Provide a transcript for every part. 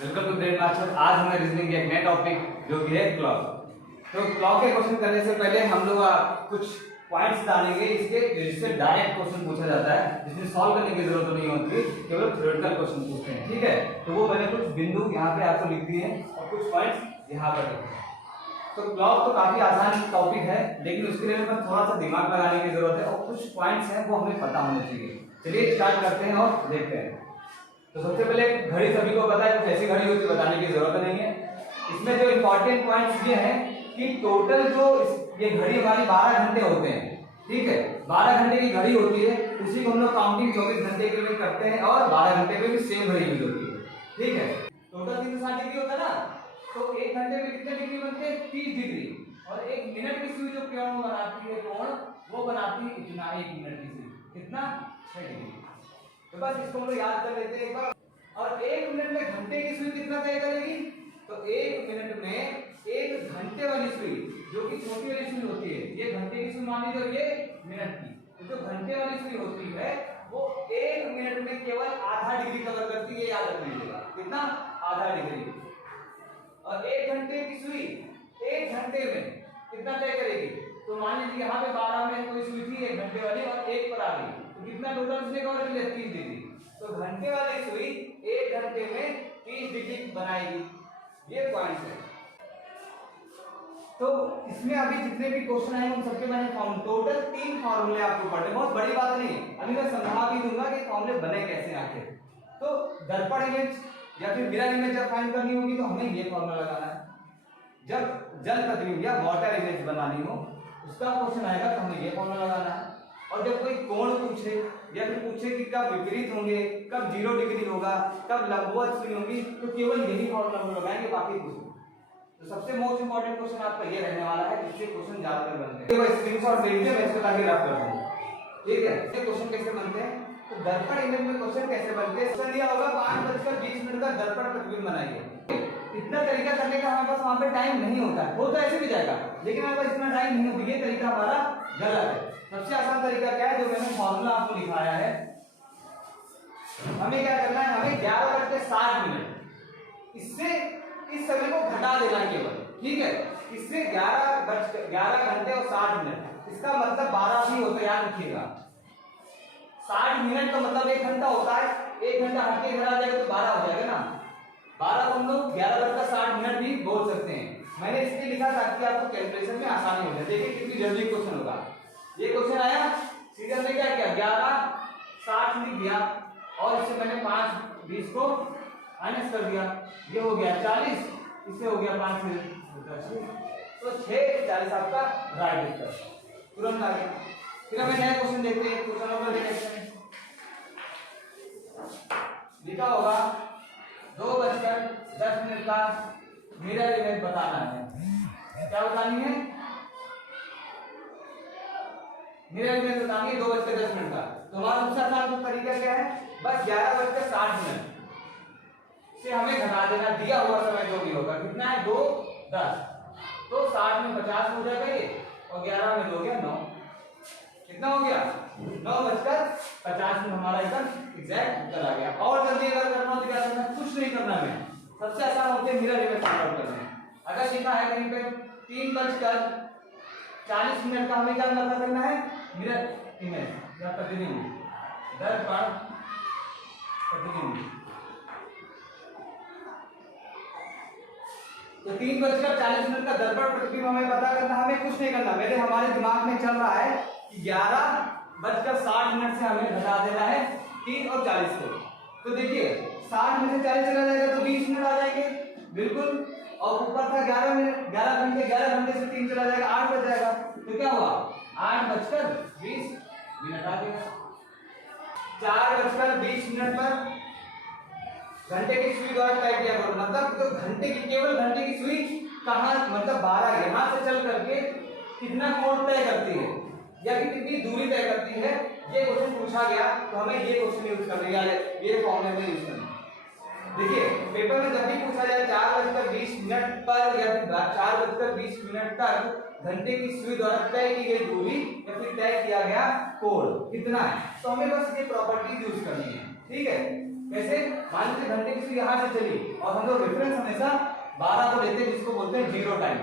Welcome to brain master. आज हमें reasoning के एक नए टॉपिक जो कि है क्लॉक। तो क्लॉक के क्वेश्चन करने से पहले हम लोग कुछ पॉइंट्स डालेंगे इसके जिससे डायरेक्ट क्वेश्चन पूछा जाता है, जिसमें सॉल्व करने की जरूरत नहीं होती, केवल थ्योरेटिकल क्वेश्चन पूछते हैं। ठीक है, तो वो मैंने कुछ बिंदु यहाँ पे आपको लिख दिए हैं और कुछ पॉइंट्स यहाँ पर लिखे हैं। तो क्लॉक तो काफी आसान टॉपिक है, लेकिन उसके लिए हमें थोड़ा सा दिमाग लगाने की जरूरत है और कुछ पॉइंट्स हैं वो हमें पता होने चाहिए। चलिए स्टार्ट करते हैं और देखते हैं। तो सबसे पहले घड़ी सभी को पता है, कुछ ऐसी घड़ी होती है बताने की जरूरत नहीं है। इसमें जो इंपॉर्टेंट पॉइंट्स ये हैं कि टोटल जो ये घड़ी हमारी 12 घंटे होते हैं। ठीक है, 12 घंटे की घड़ी होती है, उसी को हम लोग काउंटिंग 24 घंटे के लिए करते हैं और 12 घंटे में भी सेम घड़ी यूज होती है। ठीक है, टोटल 360 डिग्री होता है ना, तो एक घंटे में कितने डिग्री बनते हैं? 30 डिग्री। और एक मिनट की सुई जो कोण बनाती है, कोण वो बनाती है इतना, एक मिनट की सुई कितना? 6 डिग्री। तो बस इसको हम लोग याद कर लेते हैं एक बार। और एक मिनट में घंटे की सुई कितना तय करेगी? तो एक मिनट में एक घंटे वाली सुई जो कि छोटी वाली सुई होती है, ये घंटे की सुई मान लीजिए और ये मिनट की, तो जो घंटे वाली सुई होती है वो एक मिनट में केवल आधा डिग्री कवर करती है, याद रख लीजिएगा। कितना? आधा डिग्री। और एक घंटे की सुई एक घंटे में कितना तय करेगी? तो मान लीजिए यहाँ पे 12 में कोई सुई थी एक घंटे वाली और एक पर आ गई, तो कितना टोटल उसने कवर कर लिया? 30 डिग्री। तो घंटे वाली सुई एक घंटे में 30 डिग्री बनाएगी। ये पॉइंट है। तो इसमें अभी जितने भी क्वेश्चन आए उन सबके मैंने टोटल 3 फॉर्मूले आपको पढ़े, बहुत बड़ी बात नहीं है। अभी मैं समझा भी दूंगा कि फॉर्मूले बने कैसे आखिर। तो दर्पण इमेज या फिर मिरर इमेज जब फाइंड करनी होगी तो हमें ये फॉर्मूला लगाना है। जब जल प्रतिबिंब या वाटर इमेज बनानी हो उसका क्वेश्चन आएगा तो हमें ये फॉर्मूला लगाना है। और जब कोई कोण पूछे या फिर पूछे कि कब विपरीत होंगे, कब 0 डिग्री होगा, कब लंबवत सुई होगी, तो केवल यही फॉर्मूला हम लगाएंगे, बाकी कुछ नहीं। तो सबसे मोस्ट इंपोर्टेंट क्वेश्चन आपका ये रहने वाला है, जिससे क्वेश्चन ज्यादातर बनते हैं। देखो स्क्रीनशॉट ले लीजिए, मैं इसको ताकि रख कर दूं। ठीक है, ये क्वेश्चन कैसे बनते हैं? तो दर्पण इमेज में क्वेश्चन कैसे बनते हैं? क्वेश्चन दिया होगा 5:20 का दर्पण प्रतिबिंब बनाइए। इतना तरीका करने का हमारे पास वहां पे टाइम नहीं होता है, वो तो ऐसे भी जाएगा, लेकिन हमारे पास इतना टाइम नहीं होता। ये तरीका हमारा गलत है। सबसे आसान तरीका क्या है? जो मैंने फॉर्मूला आपको दिखाया है, हमें क्या करना है? हमें 11:60 इससे इस समय को घटा देना केवल। ठीक है, इससे 11 घंटे और 60 मिनट, इसका मतलब 12 भी होता है, याद रखिएगा। 60 मिनट का मतलब 1 घंटा होता है, 1 घंटा हट के इधर आ जाएगा तो 12 हो जाएगा ना। 12 को हम लोग 11:60 भी बोल सकते हैं। मैंने इसलिए लिखा ताकि आपको कैलकुलेशन में आसानी हो जाए। देखिए कितनी जल्दी क्वेश्चन होगा। ये क्वेश्चन आया, सीधा ने क्या किया? 11:60 लिख दिया और इससे मैंने 5:20 को माइनस कर दिया, ये हो गया 40, इससे हो गया 5 से 10, तो 6:40 आपका राइट उत्तर तुरंत आ गया। फिर हमें नया क्वेश्चन देखते हैं। क्वेश्चन नंबर लिखा होगा 2:10 का मिरर इमेज बताना है। क्या बतानी है? मिरर इमेज बतानी है 2:10 का। तो हमारा दूसरा आसान तरीका क्या है? बस 11:60 से हमें घटा देना, दिया हुआ समय जो भी होगा कितना है? 2:10, तो 60 में 50 हो जाएगा ये, और 11 में 2 गया 9। कितना हो गया? 9:50 में हमारा एकदम एग्जैक्ट उत्तर आ गया। और जल्दी अगर करना हो तो क्या करना? कुछ नहीं करना है, सबसे आसान होते हैं मिरर इमेज फाइंड आउट करने। अगर लिखा है कहीं पे 3:40 का, हमें क्या करना है? मिरर इमेज या प्रतिबिंब, दर्पण प्रतिबिंब। तो 3:40 का दर्पण प्रतिबिंब हमें पता करना, हमें कुछ नहीं करना। मेरे हमारे दिमाग में चल रहा है कि 11:60 से हमें घटा देना है 3 और 40 को। तो देखिए 60 में से 40 चला जाएगा तो 20 मिनट आ जाएंगे, बिल्कुल। और ऊपर था 11 मिनट, 11 घंटे से 3 चला जाएगा, 8 बज जाएगा। तो क्या हुआ? 8:20 आ गया। 4:20 पर घंटे की सुई द्वारा तय किया करो, मतलब तो घंटे की, केवल घंटे की सुई कहाँ, मतलब 12 यहाँ से चल करके कितना कोण तय करती है या कि कितनी दूरी तय करती है, ये क्वेश्चन पूछा गया। तो हमें ये क्वेश्चन यूज करना है, ये फॉर्मूला में यूज करना है। देखिए पेपर में जब भी पूछा जाए 4:20 पर या फिर 4:20 तक घंटे की सुई द्वारा तय की गई दूरी या फिर तय किया गया कोण कितना है, तो हमें बस ये प्रॉपर्टी यूज करनी है। ठीक है, कैसे? मान लीजिए घंटे की सुई यहाँ से चली और हम लोग रेफरेंस हमेशा 12 को लेते हैं, जिसको बोलते हैं जीरो टाइम,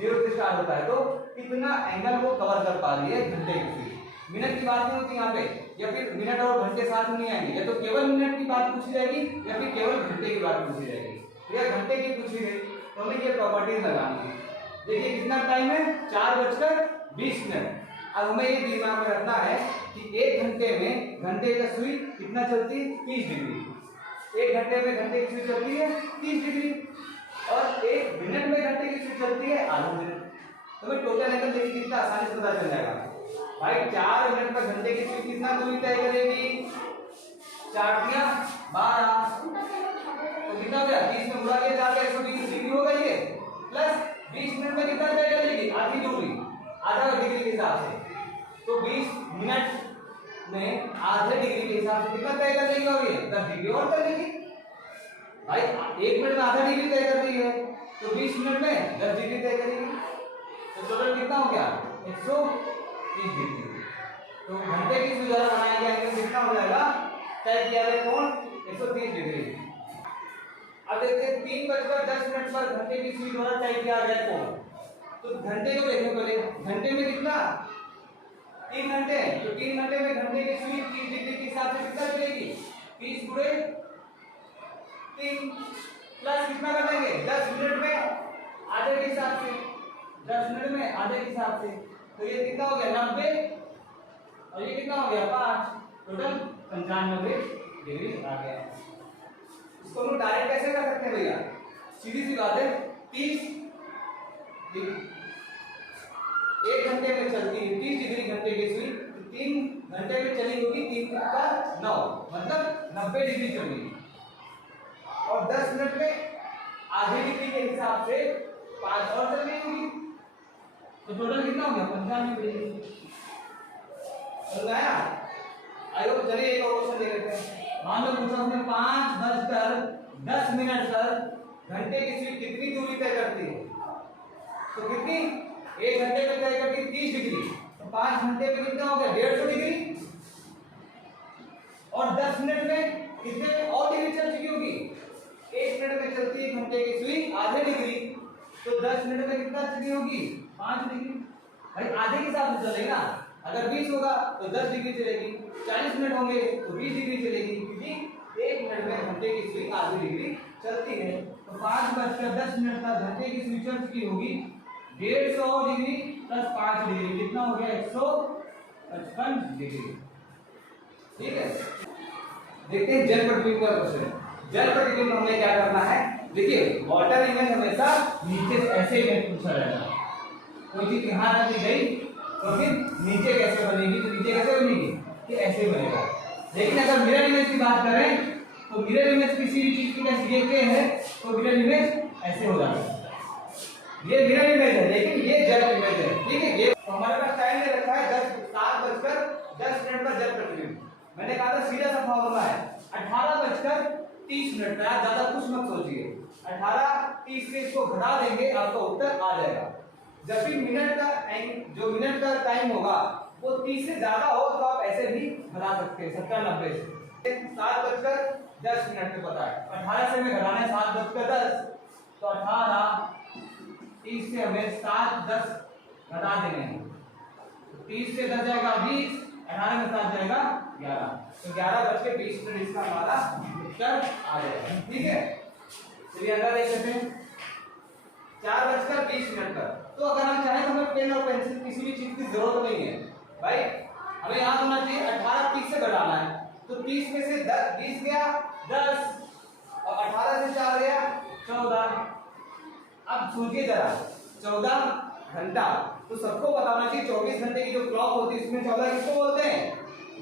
जीरो से स्टार्ट होता है, तो कितना एंगल वो कवर कर पा रही है घंटे की सुई। मिनट की बात नहीं होती यहाँ पे, या फिर मिनट और घंटे साथ में नहीं आएंगे, या तो केवल मिनट की बात पूछी जाएगी या फिर केवल घंटे की बात पूछी जाएगी। या घंटे की पूछी गई तो हमें ये प्रॉपर्टीज लगानी है। देखिए कितना टाइम है, 4:20। अब हमें ये दिमाग में रखना है कि एक घंटे में घंटे का सुई कितना चलती है, 30 डिग्री। एक घंटे में घंटे की सुई चलती है 30 डिग्री, और एक मिनट में घंटे की सुई चलती है आधा मिनट। तो हमें टोटल एंगल देखिए कितना आसानी से पता चल जाएगा भाई। 4 मिनट में घंटे की सुई कितना दूरी तय करेगी, 4 दिया 12, तो कितना हो गया, 30 में बुला के 4 का 120 डिग्री होगा ये, प्लस 20 मिनट में कितना तय करेगी, आधी दूरी, आधा डिग्री के हिसाब से। तो 20 मिनट में आधे डिग्री के हिसाब से कितना तय कर देगी, और ये 10 डिग्री और कर देगी भाई। 1 मिनट में आधा डिग्री तय कर रही है, तो 20 मिनट में 10 डिग्री तय करेगी, तो टोटल कितना हो गया, 130 डिग्री। तो घंटे की सुई द्वारा बनाया गया एंगल कितना हो जाएगा, तय किया गया कोण 130 डिग्री। अब देखते हैं 3:10 पर घंटे की सुई द्वारा तय किया गया कोण। तो घंटे को देखें पहले, घंटे में कितना, 3 घंटे, तो 3 घंटे में घंटे की सुई 30 डिग्री के हिसाब से कितना चलेगी, 30 गुणे 3 प्लस कितना कर देंगे, 10 मिनट में आधे के हिसाब से, 10 मिनट में आधे के हिसाब से, तो ये कितना हो गया 90, और ये कितना हो गया 5, टोटल 95 डिग्री आ गया। इसको हम डायरेक्ट कैसे कर सकते हैं भैया, सीधी सी बात है, 30 डिग्री 1 घंटे में चलती है 30 डिग्री घंटे की सुई, 3 घंटे में चली होगी 3 का 9, मतलब 90 डिग्री चली, और 10 मिनट में आधे डिग्री के हिसाब से 5 और चल रही होगी, तो टोटल कितना हो गया 95 डिग्री। आइए चलिए एक और क्वेश्चन देख लेते हैं। मान लो पूछा हमने 5:10 पर घंटे की सुई कितनी दूरी तय करती है, तो कितनी, 1 घंटे में तय करती है 30 डिग्री, तो 5 घंटे में कितना हो गया 150 डिग्री, और 10 मिनट में कितने और डिग्री चल चुकी होगी, 1 मिनट में चलती है घंटे की सुई आधे डिग्री, तो 10 मिनट में कितना चली होगी 5 डिग्री। भाई आधे के हिसाब से चलेगा, अगर 20 होगा तो 10 डिग्री चलेगी, 40 मिनट होंगे तो 20 डिग्री चलेगी, क्योंकि 1 मिनट में घंटे की सुई आधी डिग्री चलती है। तो 5:10 तक घंटे की सुई चल चुकी होगी 150 डिग्री प्लस 5 डिग्री, कितना हो गया 155 डिग्री। ठीक है, देखते हैं जल प्रतिबिंब का क्वेश्चन। जल प्रतिबिंब हमें क्या करना है, देखिए वाटर इमेज हमेशा नीचे से ऐसे इमेज पूछा जाएगा, कोई चीज यहाँ रख दी गई तो फिर नीचे कैसे बनेगी, तो नीचे कैसे बनेगी, कि ऐसे बनेगा। लेकिन अगर मिरर इमेज की बात करें तो मिरर इमेज किसी भी चीज की कैसे देखते हैं तो मिरर इमेज ऐसे हो जाता है, ये मिरर इमेज है, लेकिन ये जल इमेज है। ठीक है, ये तो हमारे पास टाइम दे रखा है 7:10 पर जल प्रतिबिंब। मैंने कहा था सीधा सा फॉर्मूला है 18:30 पर। आप ज्यादा कुछ मत सोचिए, 18:30 से इसको घटा देंगे आपका उत्तर आ जाएगा। जब भी मिनट का जो मिनट का टाइम होगा वो 30 से ज्यादा हो तो आप ऐसे भी घटा सकते हैं 70-90 से। 7:10 पे पता है, 18 से हमें घटाना है 7:10, तो 18:30 से हमें 7:10 घटा देने हैं, 30 से 10 जाएगा 20, 18 में 7 जाएगा 11, तो 11:20 इसका हमारा उत्तर आ जाएगा। ठीक है, चलिए अगला देख लेते हैं 4:20 पर। तो अगर हम चाहें तो हमें पेन और पेंसिल किसी भी चीज की जरूरत नहीं है भाई, हमें याद होना चाहिए 18:30 से घटाना है, तो 30 में से 20 गया 10, और 18 से 4 गया 14। अब सोचिए जरा 14 घंटा, तो सबको पता होना चाहिए 24 घंटे की जो क्लॉक होती है इसमें 14 किसको बोलते हैं,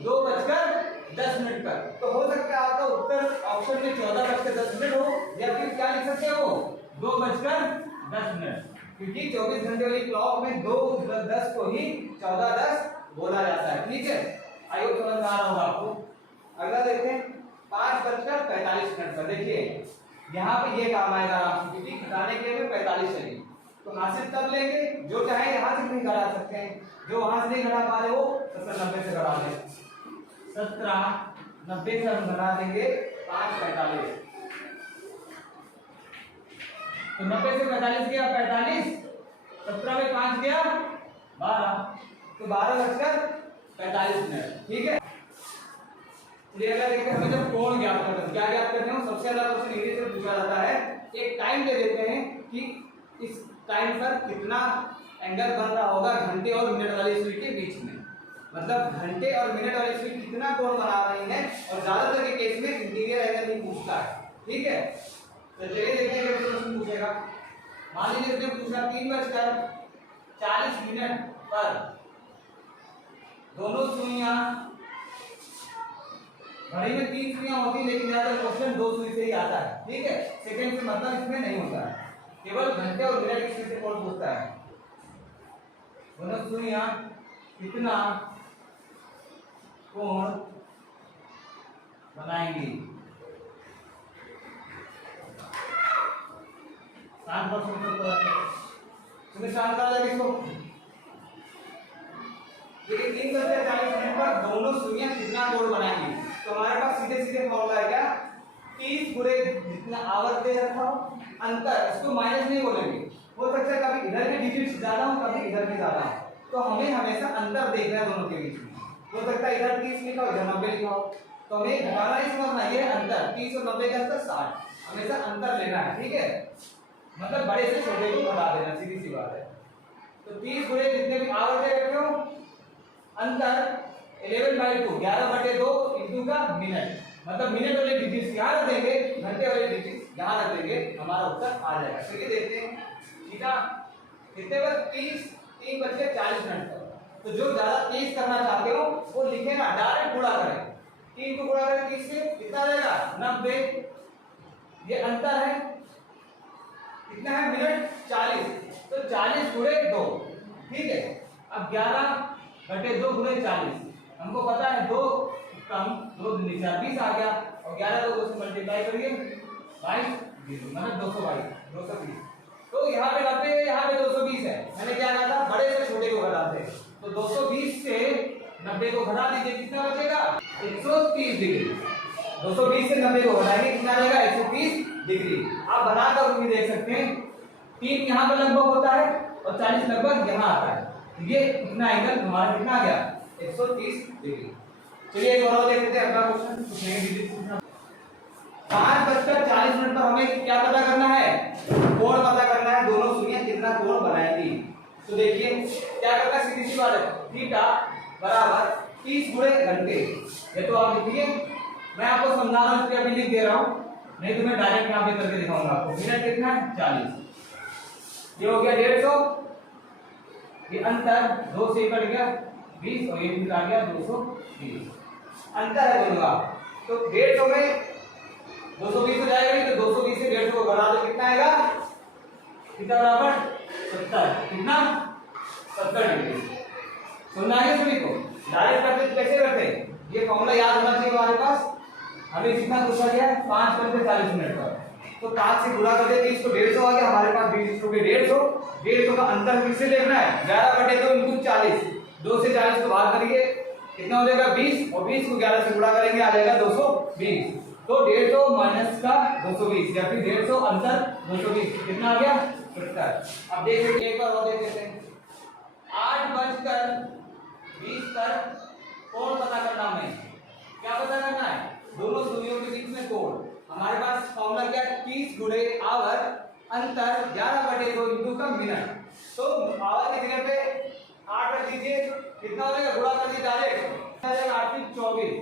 2:10 पर। तो हो सकता है आपका उत्तर ऑप्शन में 14:10 हो, या फिर क्या लिख सकते हो 2:10, क्योंकि 24 घंटे वाली क्लॉक में 2:10 को ही 14:10 बोला जाता है। ठीक है, आइए समझ में आ रहा होगा आपको। अगला देखें 5:45 पर। देखिए यहाँ पे ये काम आएगा आपको, क्योंकि घटाने के लिए 45 चाहिए, तो हासिल तब लेंगे जो चाहे यहाँ से नहीं घटा सकते हैं, जो वहां से नहीं घटा पा रहे वो 70-90 से घटा लें। 70-90 से हम घटा देंगे 5:45। तो 90 से 45 गया 45, 17 में 5 गया 12, तो 12:45। ठीक है। चलिए अगला देखते हैं, हमें जब कोण ज्ञात करना है, क्या ज्ञात करते हैं? सबसे ज्यादा क्वेश्चन इंग्लिश में पूछा जाता है। एक टाइम दे देते हैं कि इस टाइम पर कितना एंगल बन रहा होगा घंटे और मिनट वाली सुई के बीच में, मतलब घंटे और मिनट वाली सुई कितना कोण बना रही है, और ज्यादातर के केस में इंटीरियर एंगल ही पूछता है। ठीक है, तो चलिए देखते हैं क्या क्वेश्चन पूछेगा। मान लीजिए इसने पूछा 3:40 पर दोनों सुइयां, घड़ी में 3 सुइयां होती, लेकिन ज्यादा क्वेश्चन 2 सुई से ही आता है। ठीक है, सेकंड से मतलब इसमें नहीं होता है, केवल घंटे और मिनट की सुई से कोण पूछता है। दोनों सुइयां कितना कोण बनाएंगी? 60% शांत करा जाए इसको। देखिए 3:40 पर दोनों सुइयां कितना कोण बनाएंगी, तो हमारे पास सीधे सीधे फॉर्मूला है क्या? 30 गुणे जितना आवर्त दे रखा हो अंतर, इसको माइनस नहीं बोलेंगे, हो सकता है कभी इधर के डिजिट ज्यादा हो कभी इधर के ज्यादा हो, तो हमें हमेशा अंतर देखना है दोनों के बीच में। हो सकता है इधर 30 लिखा हो इधर 90 लिखा हो, तो हमें घटाना ही समझना, ये अंतर 30 और 90 का अंतर 60, हमेशा अंतर लेना है। ठीक है, मतलब बड़े से छोटे को घटा देना, सीधी सी बात है। तो 30 गुणे जितने भी आवर्त दे रखे हो अंतर 11/2, 11/2 इंटू का मिनट, मतलब मिनट वाले डिजिट यहाँ रख देंगे, घंटे वाले डिजिट यहाँ रख देंगे, हमारा उत्तर आ जाएगा। चलिए देखते हैं थीटा कितने पर 3:40 पर। तो जो ज्यादा तेज करना चाहते हो वो लिखे ना, डायरेक्ट गुणा करें, 3 को गुणा करें 30 से कितना आ जाएगा 90, ये अंतर है कितना है मिनट 40, तो 40 गुणे 2। ठीक है, अब 11/2 गुणे 40, हमको पता है 2 कम 2 दूनी 4 20 आ गया, और 11 को 2 से मल्टीप्लाई करिए 22 मतलब 220। तो यहाँ पे 90 है, यहाँ पे 220 है, मैंने क्या कहा था बड़े से छोटे को घटाते हैं, तो 220 से 90 को घटा दीजिए, कितना बचेगा 130 डिग्री। 220 से 90 को घटाएंगे कितना आ जाएगा 130 डिग्री। आप बनाकर भी देख सकते हैं, 3 यहाँ पे लगभग होता है और 40 लगभग यहाँ आता है, ये इतना एंगल हमारा कितना आ गया 130 डिग्री। चलिए एक और देखते हैं, अगला क्वेश्चन पूछेंगे। 5:40 पर हमें क्या पता करना है? कोण पता करना है, दोनों सुइयां कितना कोण बनाएंगी। तो देखिए क्या करना, सीधी सी बात है, थीटा बराबर 30 गुणे घंटे, ये तो आप लिखिए, मैं आपको समझा रहा हूं इसलिए अभी लिख दे रहा हूं, नहीं तो मैं डायरेक्ट यहां पे करके दिखाऊंगा आपको। मिनट कितना है 40, ये हो गया 150, ये अंतर 2 से कट गया 20 और ये भी आ गया 220, अंतर है दोनों का। तो 150 में 220 हो जाएगा नहीं, तो 220 से 150 को घटा दो, कितना आएगा कितना बराबर 70, कितना 70 डिग्री। सुनना है सभी को, डायरेक्ट करते कैसे करते हैं, ये फॉर्मूला याद होना चाहिए हमारे पास। हमें कितना पूछा गया है 5:40 पर, तो 5 से गुणा कर देते, इसको 150 आ गया हमारे पास, 20 को 150 का अंतर किससे देखना है 11/2 इंटू 40, 2 से 40 को भाग करिए कितना हो जाएगा 20, और 20 को 11 से गुणा करेंगे आ जाएगा 220, तो 150 माइनस का 220 या फिर 150 अंतर 220 कितना आ गया 70। अब देखिए एक बार और देख लेते हैं, 8:20 पर कोण पता करना, हमें क्या पता करना है, दोनों सुइयों के बीच में कोण। हमारे पास फॉर्मूला क्या है 30 गुणे आवर्त अंतर 11/2 इंटू का मिनट, तो आवर्त की जगह पे 8 रख दीजिए, कितना हो जाएगा गुणा कर दीजिए डायरेक्ट, आ जाएगा 8 × 24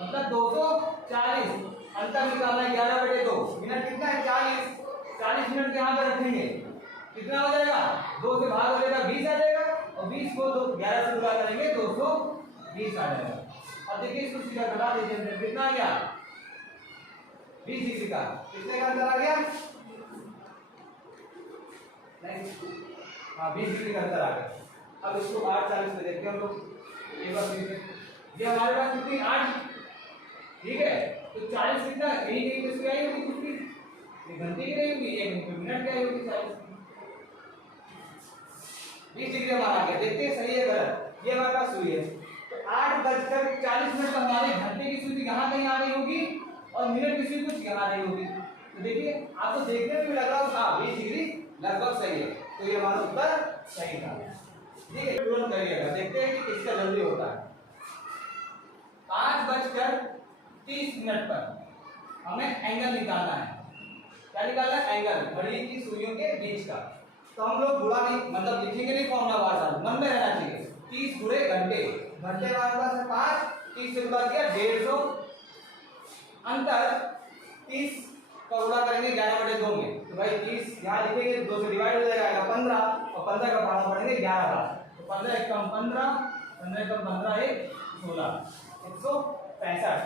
मतलब 240, अंतर निकालना है 11/2, मिनट कितना है 40 मिनट के यहाँ पे रखेंगे, कितना हो जाएगा 2 से भाग हो जाएगा 20 आ जाएगा, और 20 को 11 से गुणा करेंगे 220 आ जाएगा। अब देखिए इसको सीधा घटा दीजिए, कितना आ गया 20 डिग्री का, कितने का अंतर आ गया नहीं, हाँ 20 डिग्री का अंतर आ गया। अब इसको 8:40 में देखते हैं हम लोग, एक बार फिर ये हमारे पास कितनी 8, ठीक है, तो 40 कितना यही कहीं पे आई होगी कुछ भी, ये घंटे की नहीं होगी, 1 मिनट की आई होगी 40, 20 डिग्री हमारा आ गया। देखते हैं सही है गलत, ये हमारे पास सुई है, तो 8:40 पर हमारे घंटे की सुई यहाँ कहीं आ रही होगी, और मिनट की सुई कुछ यहाँ रही होगी। तो देखिए आपको देखने में भी लग रहा होगा हाँ 20 डिग्री लगभग सही है, तो ये हमारा उत्तर सही था। ठीक है, तुरंत करिएगा, देखते हैं कि किसका जल्दी होता है। 5:30 पर हमें एंगल निकालना है। क्या निकालना है? एंगल घड़ी की सुइयों के बीच का। तो हम लोग गुणा नहीं, मतलब लिखेंगे नहीं फॉर्मूला बार बार, मन में रहना चाहिए। 30 गुणे घंटे, घंटे हमारे पास है 5, 30 से गुणा किया 150, अंतर 30 का गुणा करेंगे 11/2 में, तो भाई 30 यहाँ लिखेंगे, 2 से डिवाइड हो जाएगा 15, और 15 का भाग पड़ेंगे 11 बार, तो 15 एक कम 15, 15 एक कम 15 एक 16, 165।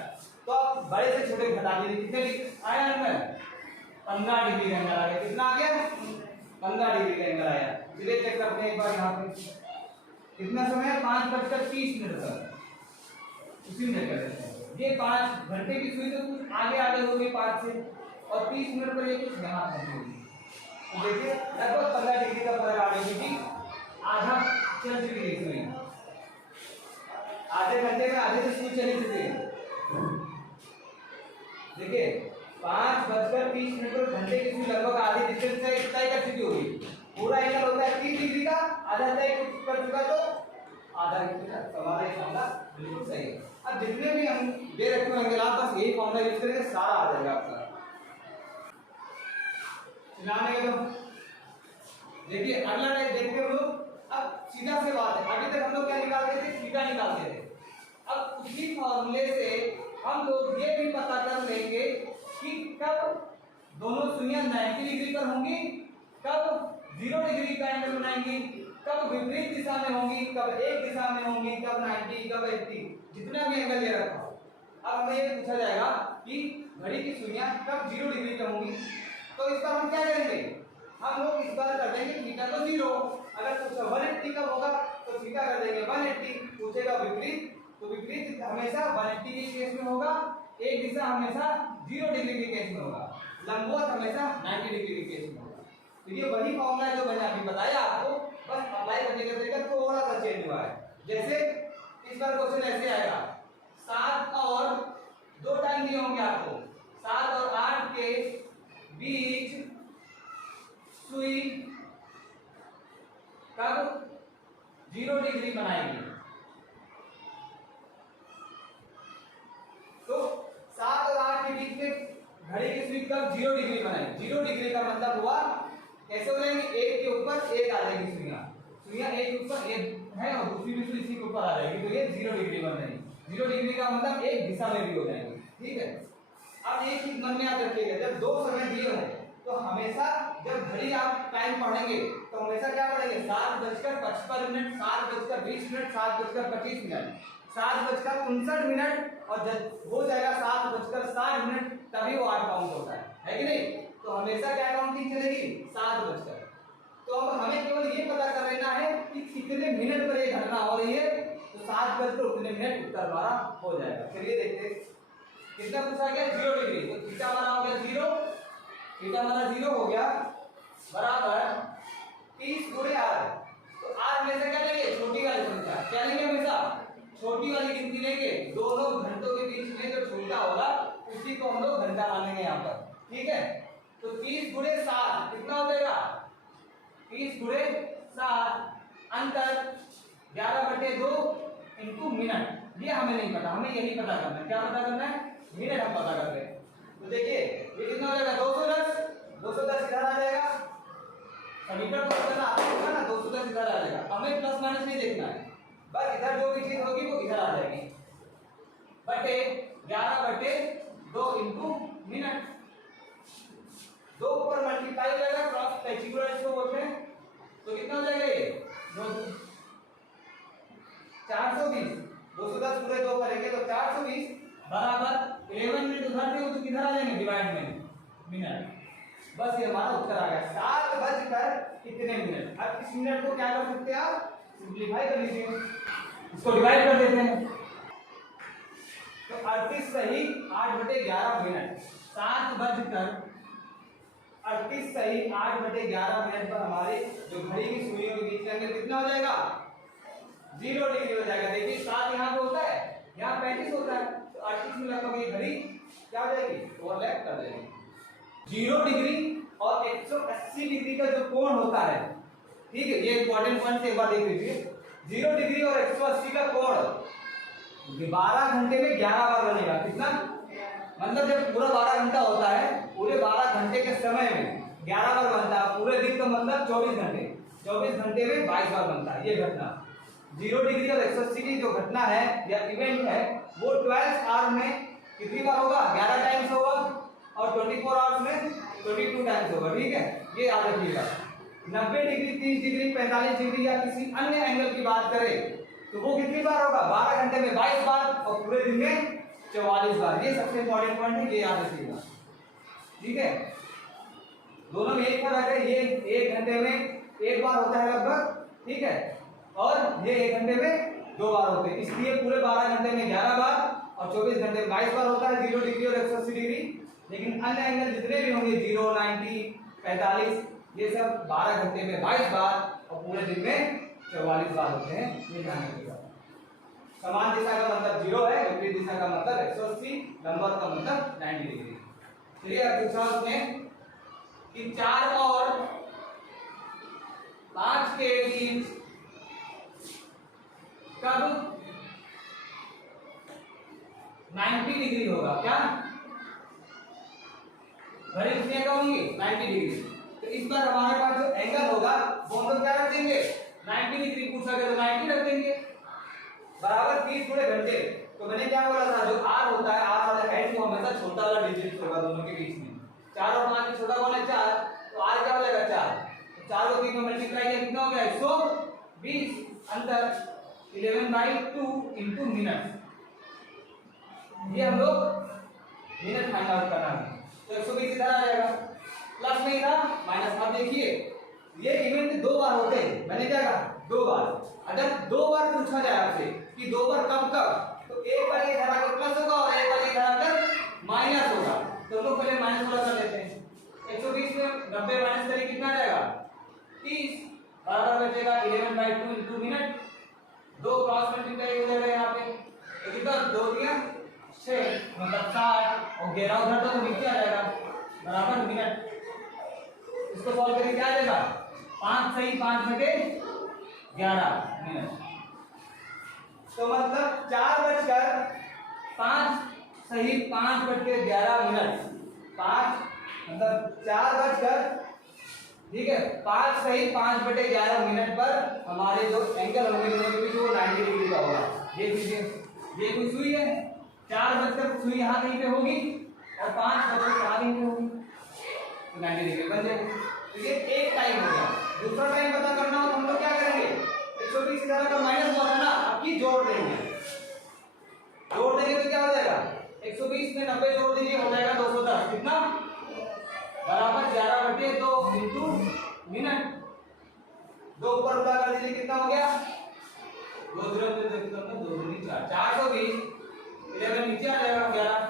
तो आप बड़े से छोटे घटा दीजिए, कितने आया नंबर? 15 डिग्री का एंगल आ गया। कितना आ गया? 15 डिग्री का एंगल आया। चलिए चेक करते हैं एक बार यहाँ पे कितना समय है, 5:30 पर, उसी में कर देते हैं। ये 5 घंटे की सुई तो कुछ आगे आगे हो गई 5 से, और 30 मिनट पर ये कुछ यहाँ पहुंची होगी। तो देखिए लगभग 15 डिग्री का फर्क आ गया, क्योंकि आधा चल चुकी है सुई, आधे घंटे में आधे से सुई चली चुकी है। देखिए 5:30 पर घंटे की सुई लगभग आधी डिस्टेंस तय कर चुकी होगी। पूरा एंगल होता है 30 डिग्री का, आधा तय कर चुका तो आधा डिग्री का। हमारा ये फॉर्मूला बिल्कुल सही है। अब जितने भी हम दे रखे होंगे आप बस यही फॉर्मूला यूज करेंगे, सारा आ जाएगा आपका। चलाने के तो देखिए अगला टाइप देखते हम लोग। अब सीधा से बात है, अभी तक हम लोग क्या निकालते थे? थीटा निकालते थे। अब उसी फॉर्मूले से हम लोग ये भी पता कर लेंगे कि कब दोनों सुइयां 90 डिग्री पर होंगी, कब 0 डिग्री का एंगल बनाएंगी, कब विपरीत दिशा में होंगी, कब एक दिशा में होंगी, कब 90, कब 80, जितना भी एंगल ले रखा हो। अब हमें ये पूछा जाएगा कि घड़ी की सुइयां कब 0 डिग्री पर होंगी, तो इस पर हम क्या करेंगे? हम लोग इस बार कर देंगे थीटा को 0। अगर पूछा 180 कब होगा तो थीटा कर देंगे 180। पूछेगा विपरीत, तो विपरीत हमेशा 180 के केस में होगा, एक दिशा हमेशा 0 डिग्री के केस में होगा, लंबवत हमेशा 90 डिग्री के केस में होगा। तो ये वही फॉर्मूला है जो मैंने अभी बताया आपको, बस अप्लाई करने का तरीका थोड़ा सा चेंज हुआ है। जैसे इस बार क्वेश्चन ऐसे आएगा, 7 और 2 टाइम दिए होंगे आपको, 7 और 8 के बीच सुई कब 0 डिग्री बनाएगी। तो 7 और 8 के बीच में घड़ी की सुई कब 0 डिग्री बनाएगी। 0 डिग्री का मतलब हुआ कैसे हो जाएंगे, एक के ऊपर एक आ जाएगी सुइयां, सुइयां एक के ऊपर एक है और दूसरी भी सुई इसी के ऊपर आ जाएगी, तो ये 0 डिग्री बन जाएगी। 0 डिग्री का मतलब एक दिशा में भी हो जाएगी। ठीक है, अब एक चीज मन में याद रखिएगा, जब 2 समय दिए हो तो हमेशा जब घड़ी आप टाइम पढ़ेंगे तो हमेशा क्या पढ़ेंगे, 7:55, 7:20, 7:25, 7:59, और जब हो जाएगा 7:60 तभी वो 8 काउंट होता है कि नहीं। तो हमेशा क्या काउंटिंग चलेगी, 7 बजकर। तो अब हमें केवल ये पता कर लेना है कि कितने मिनट पर ये घटना हो रही है, तो 7 बजकर उतने मिनट उत्तर हमारा हो जाएगा। चलिए देखते हैं कितना पूछा गया, 0 डिग्री, तो थीटा हमारा हो गया 0, थीटा हमारा 0 हो गया बराबर 30 गुणे r। तो r में से क्या लेंगे, छोटी वाली संख्या, क्या लेंगे हमेशा छोटी वाली गिनती लेंगे। दोनों घंटों के बीच में जो छोटा होगा उसी को हम लोग घंटा मानेंगे यहाँ पर। ठीक है, तो 30 गुणे 7 कितना हो जाएगा, 30 गुणे 7, अंतर 11/2 इंटू मिनट। ये हमें नहीं पता, हमें यही पता करना है। क्या पता करना है, मिनट हम पता करते हैं। तो देखिए ये कितना हो जाएगा, 210 इधर आ जाएगा, समीकरण को करना आपको होगा ना, 210 इधर आ जाएगा। हमें प्लस माइनस नहीं देखना है, बस इधर जो भी चीज होगी वो इधर आ जाएगी, बटे 11/2 इंटू मिनट। 2 ऊपर मल्टीप्लाई हो जाएगा, क्रॉस रेक्टेंगुलर इसको बोलते हैं। तो कितना हो जाएगा ये 420, 210 पूरे 2 करेंगे तो 420 बराबर 11 मिनट उधर थे तो किधर आ जाएंगे, डिवाइड में मिनट। बस ये हमारा उत्तर आ गया, 7 कितने मिनट। अब इस मिनट को क्या कर सकते हैं आप, सिंपलीफाई कर लीजिए, इसको डिवाइड कर देते हैं। तो 38 सही 8/11 मिनट, 7:38 सही 8/11 मिनट पर हमारे जो घड़ी की सुइयों के बीच का एंगल कितना हो जाएगा, 0 डिग्री हो जाएगा। देखिए 7 यहाँ पे होता है, यहाँ 35 होता है, तो 38 में लगभग ये घड़ी क्या हो जाएगी, ओवरलैप कर देगी। 0 डिग्री और 180 डिग्री का जो कोण होता है, ठीक है, ये इंपॉर्टेंट पॉइंट एक बार देख लीजिए। 0 डिग्री और 180 का कोण 12 घंटे में 11 बार बनेगा। कितना, मतलब जब पूरा 12 घंटा होता है, पूरे 12 घंटे के समय में 11 बार बनता है। पूरे दिन का मतलब 24 घंटे, 24 घंटे में 22 बार बनता है ये घटना। 0 डिग्री और 180 की जो घटना है या इवेंट है वो 12 आवर में कितनी बार होगा, 11 टाइम्स होगा, और 24 आवर्स में 22 टाइम्स होगा। ठीक है, ये याद रखिएगा। 90 डिग्री, 30 डिग्री, 45 डिग्री या किसी अन्य एंगल की बात करें तो वो कितनी बार होगा, 12 घंटे में 22 बार और पूरे दिन में 44 बार। ये सबसे इंपॉर्टेंट पॉइंट है, ये याद रखिएगा। ठीक है, दोनों में एक फर्क है, ये 1 घंटे में 1 बार होता है लगभग, ठीक है, और ये 1 घंटे में 2 बार होते हैं। इसलिए पूरे 12 घंटे में 11 बार और 24 घंटे में 22 बार होता है 0 डिग्री और 180 डिग्री। लेकिन अन्य एंगल जितने भी होंगे 0, 90, 45, ये सब 12 घंटे में 22 बार और पूरे दिन में 44 बार होते हैं। ये ध्यान रखिएगा। समान दिशा का मतलब 0 है, विपरीत दिशा का मतलब 180, लंबवत का मतलब 90 डिग्री। चलिए अब दूसरा उसमें कि 4 और 5 के बीच कब 90 डिग्री होगा। क्या घड़ी कितनी कम होंगी, 90 डिग्री। तो इस बार हमारे पास जो एंगल होगा वो हम लोग क्या रख देंगे, 90 डिग्री पूछा गया तो 90 रख देंगे, बराबर 30 पूरे घंटे। तो मैंने क्या बोला था, जो r होता है, r वाला एंड को हमेशा छोटा वाला डिजिट होगा दोनों के बीच में। 4 और 5 में छोटा कौन है, 4, तो r क्या बनेगा 4। तो 4 को 3 में मल्टीप्लाई किया कितना हो गया, 120, अंतर 11/2 इनटू मिनट। ये हम लोग मिनट फाइंड आउट करना है। तो 120 इधर आ जाएगा, प्लस में इधर माइनस। अब देखिए ये इवेंट 2 बार होते हैं, मैंने क्या कहा 2 बार। अगर 2 बार पूछा जाए आपसे कि 2 बार कब कब, तो एक बार ये इधर आकर प्लस होगा और एक बार ये इधर आकर माइनस होगा। तो लोग पहले माइनस वाला कर लेते हैं। 120 में 90 माइनस करें कितना जाएगा, 30, बराबर बचेगा 11/2 इनटू मिनट। 2 क्रॉस मल्टीप्लाई हो जाएगा यहाँ पे, तो कितना 2 दिया 6, मतलब 60 और 11 उधर तो नीचे आ जाएगा, बराबर मिनट। इसको सॉल्व करें क्या आ जाएगा, 5 सही 5/11 मिनट। तो मतलब 4:05 सही 5/11 मिनट। 5 मतलब 4:05, ठीक है, 5 सही 5/11 मिनट पर हमारे जो एंगल होंगे दोनों के बीच वो 90 डिग्री का होगा। ये कीजिए, ये कोई सुई है, 4 सुई यहाँ कहीं पे होगी और 5 यहाँ कहीं पे होगी, तो 90 डिग्री बन जाएगी। तो ये एक टाइम हो गया। दूसरा टाइम पता करना हो तो हम लोग क्या करेंगे, 120 इधर का माइनस हुआ था ना, अब की जोड़ देंगे। जोड़ देंगे तो क्या हो जाएगा, 120 में 90 जोड़ दीजिए, हो जाएगा 210। कितना, बराबर 11/2 इनटू मिनट। 2 ऊपर उल्टा कर दीजिए, कितना हो गया, 2 0 में 2 2 4, 420, 11 नीचे आ जाएगा 11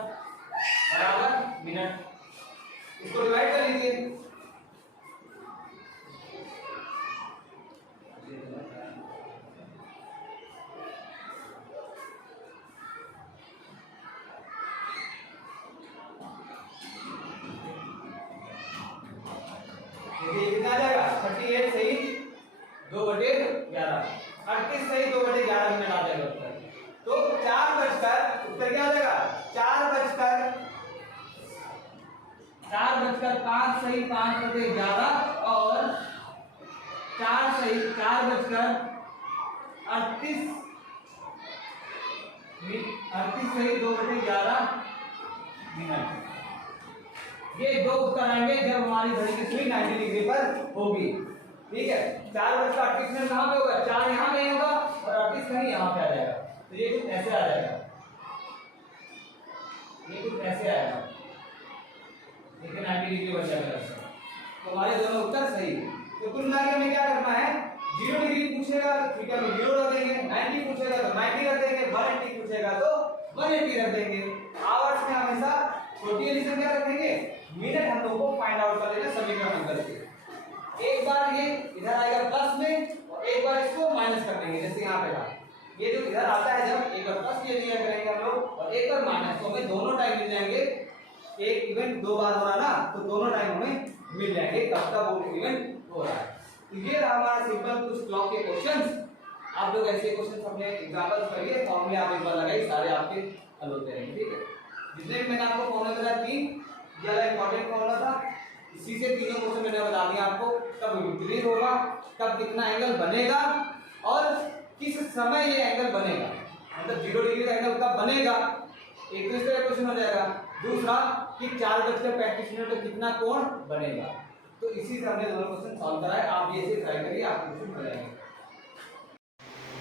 बराबर मिनट। इसको डिवाइड कर लीजिए, कितना आ जाएगा, 38 सही 2/11, 38 सही 2/11 मिनट आ जाएगा उत्तर। तो 4 बजकर उत्तर क्या आ जाएगा, 4:05 सही 5/11 और 4 सही 4:38 सही 2/11 मिनट। ये 2 उत्तर आएंगे जब हमारी घड़ी की सुई 90 डिग्री पर होगी। ठीक है, 4:38 मिनट कहाँ पे होगा, 4 यहाँ नहीं होगा और 38 कहीं यहाँ पे आ जाएगा। तो ये कुछ ऐसे आ जाएगा, ये कुछ ऐसे आएगा, लेकिन 90 डिग्री बन जाएगा। तो हमारे दोनों उत्तर सही। तो कुल मिलाकर हमें क्या करना है, 0 डिग्री पूछेगा तो ठीक है हम 0 रख देंगे, 90 पूछेगा तो 90 रख देंगे, 180 पूछेगा तो 180 रख देंगे। आवर्स में हमेशा छोटी वाली संख्या रखेंगे, मिनट हम लोग को फाइंड आउट कर लेना समीकरण में करके। एक बार ये इधर आएगा प्लस में और एक बार इसको माइनस कर देंगे, जैसे यहाँ पे था ये जो इधर आता है जब एक बार प्लस ये लिया करेंगे हम लोग और एक बार माइनस, तो हमें दोनों टाइम मिल जाएंगे। एक इवेंट दो बार हो रहा ना, तो दोनों टाइम हमें मिल जाएंगे कब का वो इवेंट हो रहा है। तो ये रहा हमारा सिंपल कुछ क्लॉक के क्वेश्चंस। आप लोग ऐसे क्वेश्चंस अपने एग्जांपल्स करिए, फॉर्म में आप एक बार लगाइए, सारे आपके हल होते रहेंगे, ठीक है। जितने भी मैंने आपको फॉर्मूला बताया, 3 ये वाला इंपॉर्टेंट फॉर्मूला था, इसी से तीनों क्वेश्चन मैंने बता दिया आपको, कब इंक्रीज होगा, कब कितना एंगल बनेगा और किस समय ये एंगल बनेगा, मतलब 0 डिग्री का एंगल कब बनेगा, एक दूसरे का क्वेश्चन हो जाएगा। दूसरा कि 4:35 में कितना कोण बनेगा। तो इसी से हमने दोनों क्वेश्चन सॉल्व कराए। आप ये ऐसे ट्राई करिए, आप क्वेश्चन हो जाएंगे।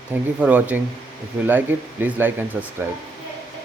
Thank you for watching. If you like it, please like and subscribe.